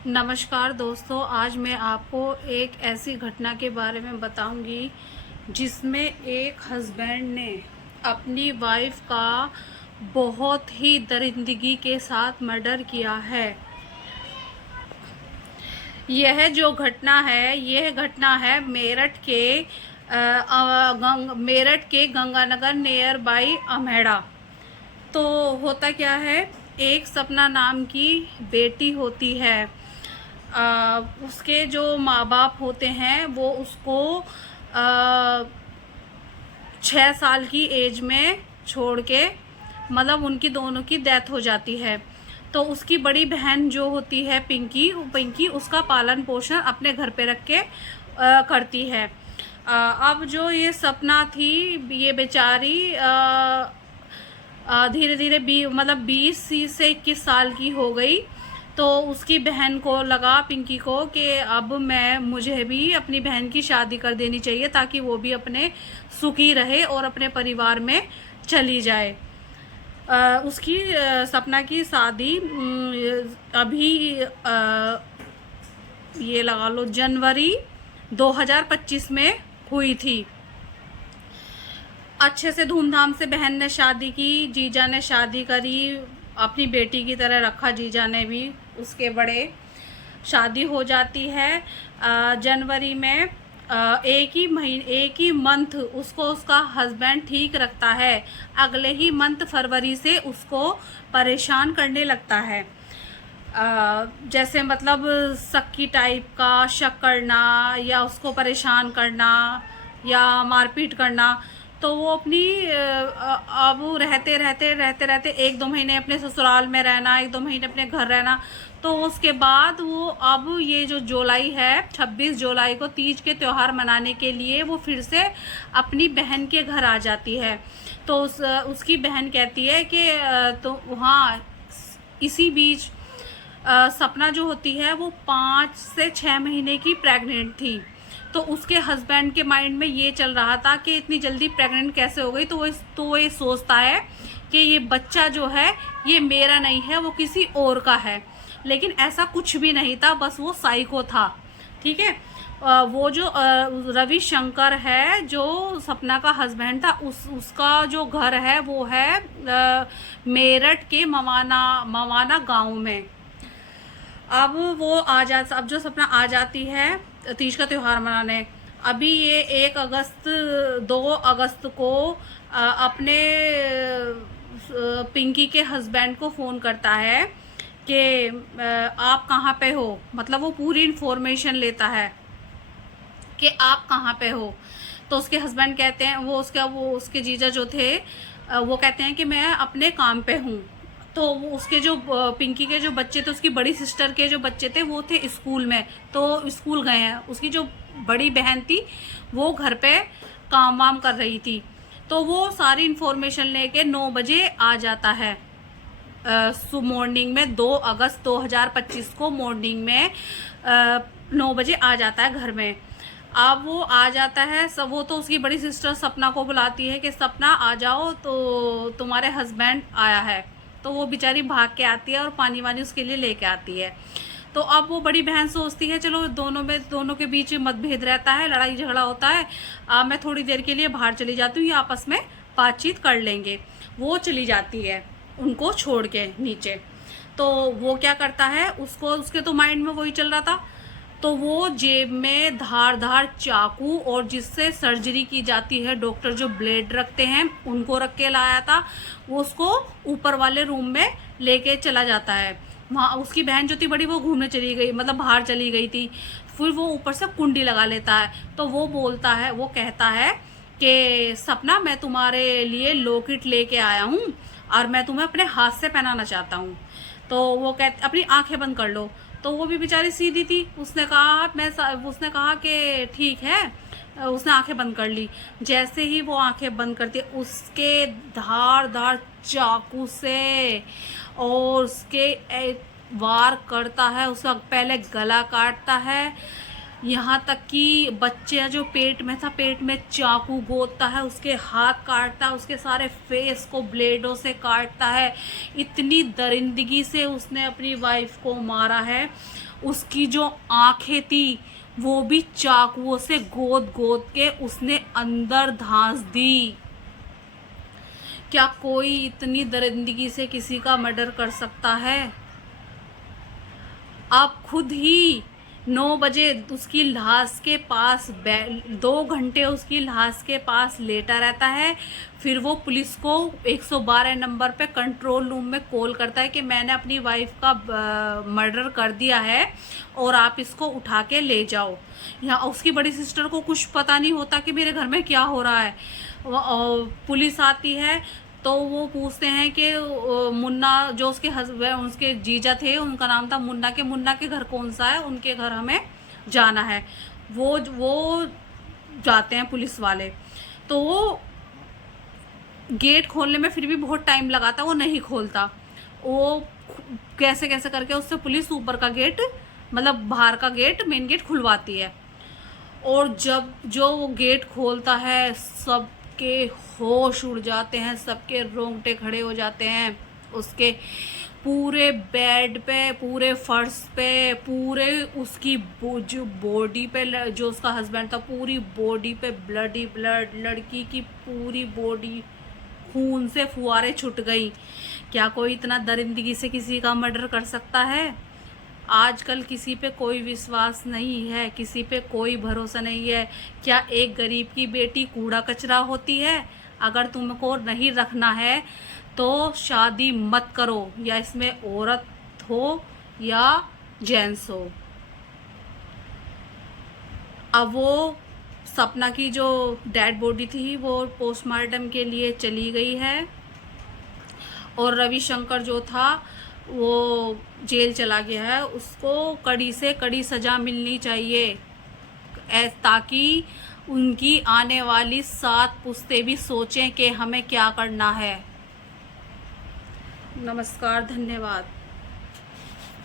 नमस्कार दोस्तों, आज मैं आपको एक ऐसी घटना के बारे में बताऊंगी जिसमें एक हस्बैंड ने अपनी वाइफ का बहुत ही दरिंदगी के साथ मर्डर किया है। यह घटना है मेरठ के गंगानगर नियर बाई अमेड़ा। तो होता क्या है, एक सपना नाम की बेटी होती है। उसके जो माँ बाप होते हैं वो उसको 6 साल की एज में छोड़ के, मतलब उनकी दोनों की डेथ हो जाती है। तो उसकी बड़ी बहन जो होती है पिंकी उसका पालन पोषण अपने घर पे रख के करती है। अब जो ये सपना थी, ये बेचारी धीरे धीरे मतलब 20 से 21 साल की हो गई। तो उसकी बहन को लगा, पिंकी को, कि अब मुझे भी अपनी बहन की शादी कर देनी चाहिए ताकि वो भी अपने सुखी रहे और अपने परिवार में चली जाए। उसकी सपना की शादी अभी ये लगा लो जनवरी 2025 में हुई थी। अच्छे से धूमधाम से बहन ने शादी की, जीजा ने शादी करी, अपनी बेटी की तरह रखा जीजा ने भी उसके बड़े। शादी हो जाती है जनवरी में। एक ही मंथ उसको उसका हस्बैंड ठीक रखता है, अगले ही मंथ फरवरी से उसको परेशान करने लगता है। जैसे मतलब सक्की टाइप का शक करना या उसको परेशान करना या मारपीट करना। तो वो अपनी अब रहते 1-2 महीने अपने ससुराल में रहना, 1-2 महीने अपने घर रहना। तो उसके बाद वो अब ये जो जुलाई है, 26 जुलाई को तीज के त्यौहार मनाने के लिए वो फिर से अपनी बहन के घर आ जाती है। तो उसकी बहन कहती है कि तो हाँ, इसी बीच सपना जो होती है वो 5 से 6 महीने की प्रेग्नेंट थी। तो उसके हस्बैंड के माइंड में ये चल रहा था कि इतनी जल्दी प्रेग्नेंट कैसे हो गई। तो वो ये सोचता है कि ये बच्चा जो है ये मेरा नहीं है, वो किसी और का है। लेकिन ऐसा कुछ भी नहीं था, बस वो साइको था। ठीक है। वो जो रविशंकर है, जो सपना का हस्बैंड था, उसका जो घर है वो है मेरठ के मवाना गांव में। अब जो सपना आ जाती है तीज का त्यौहार मनाने। अभी ये 2 अगस्त को अपने पिंकी के हस्बैंड को फ़ोन करता है कि आप कहाँ पे हो। मतलब वो पूरी इन्फॉर्मेशन लेता है कि आप कहाँ पे हो। तो उसके हस्बैंड कहते हैं, वो उसके जीजा जो थे, वो कहते हैं कि मैं अपने काम पे हूँ। तो वो उसके जो पिंकी के जो बच्चे थे, उसकी बड़ी सिस्टर के जो बच्चे थे, वो थे स्कूल में, तो स्कूल गए हैं। उसकी जो बड़ी बहन थी वो घर पे काम वाम कर रही थी। तो वो सारी इन्फॉर्मेशन लेके 9 बजे आ जाता है। मॉर्निंग में 2 अगस्त 2025 को मॉर्निंग में 9 बजे आ जाता है घर में। अब वो आ जाता है, सब वो तो उसकी बड़ी सिस्टर सपना को बुलाती है कि सपना आ जाओ, तो तुम्हारे हस्बैंड आया है। तो वो बेचारी भाग के आती है और पानी वानी उसके लिए लेके आती है। तो अब वो बड़ी बहन सोचती है चलो दोनों के बीच मतभेद रहता है, लड़ाई झगड़ा होता है, मैं थोड़ी देर के लिए बाहर चली जाती हूँ, ये आपस में बातचीत कर लेंगे। वो चली जाती है उनको छोड़ के नीचे। तो वो क्या करता है, उसके तो माइंड में वही चल रहा था। तो वो जेब में धार चाकू और जिससे सर्जरी की जाती है, डॉक्टर जो ब्लेड रखते हैं उनको रख के लाया था। वो उसको ऊपर वाले रूम में लेके चला जाता है। वहाँ उसकी बहन जो थी बड़ी, वो घूमने चली गई, मतलब बाहर चली गई थी। फिर वो ऊपर से कुंडी लगा लेता है। तो वो कहता है कि सपना, मैं तुम्हारे लिए लॉकेट लेके आया हूँ और मैं तुम्हें अपने हाथ से पहनाना चाहता हूँ। तो वो कहते अपनी आंखें बंद कर लो। तो वो भी बेचारी सीधी थी, उसने कहा कि ठीक है। उसने आंखें बंद कर ली। जैसे ही वो आंखें बंद करती, उसके धार चाकू से और वार करता है। उसका पहले गला काटता है, यहाँ तक कि बच्चे जो पेट में था, पेट में चाकू गोदता है, उसके हाथ काटता है, उसके सारे फेस को ब्लेडों से काटता है। इतनी दरिंदगी से उसने अपनी वाइफ को मारा है। उसकी जो आंखें थी वो भी चाकुओं से गोद गोद के उसने अंदर धांस दी। क्या कोई इतनी दरिंदगी से किसी का मर्डर कर सकता है? आप खुद ही 9 बजे उसकी लाश के पास 2 घंटे उसकी लाश के पास लेटा रहता है। फिर वो पुलिस को 112 नंबर पे कंट्रोल रूम में कॉल करता है कि मैंने अपनी वाइफ का मर्डर कर दिया है और आप इसको उठा के ले जाओ। यहाँ उसकी बड़ी सिस्टर को कुछ पता नहीं होता कि मेरे घर में क्या हो रहा है। पुलिस आती है तो वो पूछते हैं कि मुन्ना, जो उसके हस्बैंड उसके जीजा थे, उनका नाम था मुन्ना, के मुन्ना के घर कौन सा है, उनके घर हमें जाना है। वो जाते हैं पुलिस वाले, तो वो गेट खोलने में फिर भी बहुत टाइम लगाता, वो नहीं खोलता। वो कैसे कैसे करके उससे पुलिस ऊपर का गेट, मतलब बाहर का गेट, मेन गेट खुलवाती है। और जब जो वो गेट खोलता है सबके होश उड़ जाते हैं, सबके रोंगटे खड़े हो जाते हैं। उसके पूरे बेड पे, पूरे फर्श पे, पूरे उसकी जो बॉडी पे, जो उसका हस्बैंड था, पूरी बॉडी पे ब्लड ही ब्लड, लड़की की पूरी बॉडी खून से फुहारे छूट गई। क्या कोई इतना दरिंदगी से किसी का मर्डर कर सकता है? आजकल किसी पे कोई विश्वास नहीं है, किसी पे कोई भरोसा नहीं है। क्या एक गरीब की बेटी कूड़ा कचरा होती है? अगर तुमको नहीं रखना है तो शादी मत करो, या इसमें औरत हो या जेंट्स हो। अब वो सपना की जो डेड बॉडी थी वो पोस्टमार्टम के लिए चली गई है, और रविशंकर जो था वो जेल चला गया है। उसको कड़ी से कड़ी सज़ा मिलनी चाहिए, ताकि उनकी आने वाली 7 पुश्तें भी सोचें कि हमें क्या करना है। नमस्कार, धन्यवाद।